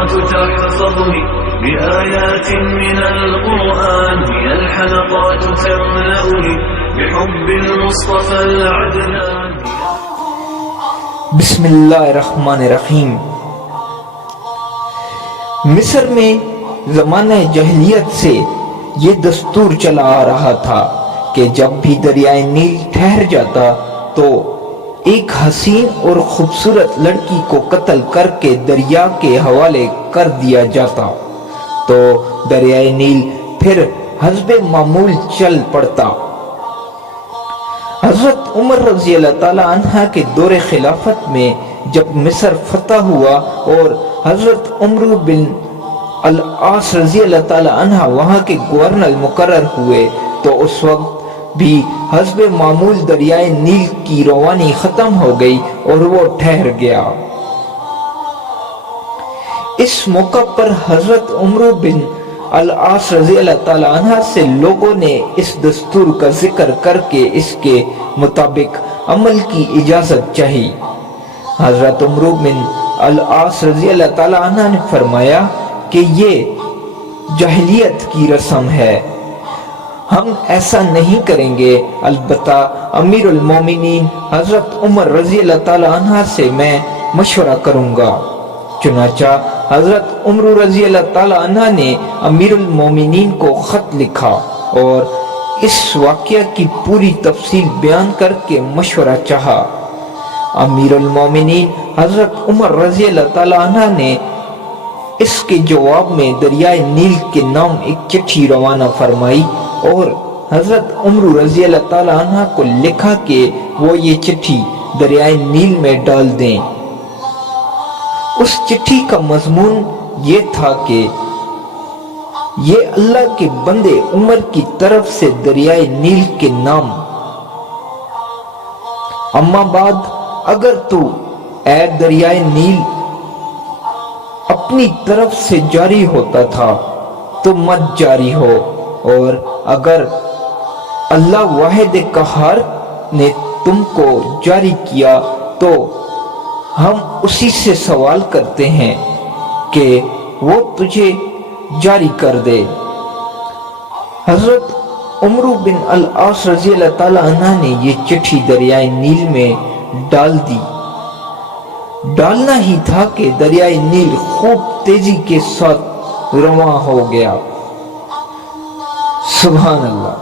الحلقات تحفظني بآيات من القرآن، هي الحلقات تملأني بحب المصطفى العدنان. بسم اللہ الرحمن الرحیم. مصر میں زمانہ جاہلیت سے یہ دستور چلا آ رہا تھا کہ جب بھی دریائے نیل ٹھہر جاتا تو ایک حسین اور خوبصورت لڑکی کو قتل کر کے دریا کے حوالے کر دیا جاتا تو دریائے نیل پھر حسب معمول چل پڑتا. حضرت عمر رضی اللہ تعالی عنہ کے دور خلافت میں جب مصر فتح ہوا اور حضرت عمرو بن العاص رضی اللہ تعالی عنہ وہاں کے گورنر مقرر ہوئے تو اس وقت بھی حسب معمول دریائے نیل کی روانی ختم ہو گئی اور وہ ٹھہر گیا. اس موقع پر حضرت عمرو بن العاص رضی اللہ تعالی عنہ سے لوگوں نے اس دستور کا ذکر کر کے اس کے مطابق عمل کی اجازت چاہی. حضرت عمرو بن العاص رضی اللہ تعالی عنہ نے فرمایا کہ یہ جاہلیت کی رسم ہے، ہم ایسا نہیں کریں گے، البتہ امیر المومنین حضرت عمر رضی اللہ تعالی عنہ سے میں مشورہ کروں گا. چنانچہ حضرت عمر رضی اللہ تعالی عنہ نے امیر المومنین کو خط لکھا اور اس واقعہ کی پوری تفصیل بیان کر کے مشورہ چاہا. امیر المومنین حضرت عمر رضی اللہ تعالی عنہ نے اس کے جواب میں دریائے نیل کے نام ایک چٹھی روانہ فرمائی اور حضرت عمر رضی اللہ تعالی عنہ کو لکھا کہ وہ یہ چٹھی دریائے نیل میں ڈال دیں. اس چٹھی کا مضمون یہ تھا کہ یہ اللہ کے بندے عمر کی طرف سے دریائے نیل کے نام، اما بعد اگر تو اے دریائے نیل اپنی طرف سے جاری ہوتا تھا تو مت جاری ہو، اور اگر اللہ واحد قہار نے تم کو جاری کیا تو ہم اسی سے سوال کرتے ہیں کہ وہ تجھے جاری کر دے. حضرت عمر بن العاص رضی اللہ تعالی عنہ نے یہ چٹھی دریائے نیل میں ڈال دی. ڈالنا ہی تھا کہ دریائے نیل خوب تیزی کے ساتھ رواں ہو گیا. سبحان اللہ.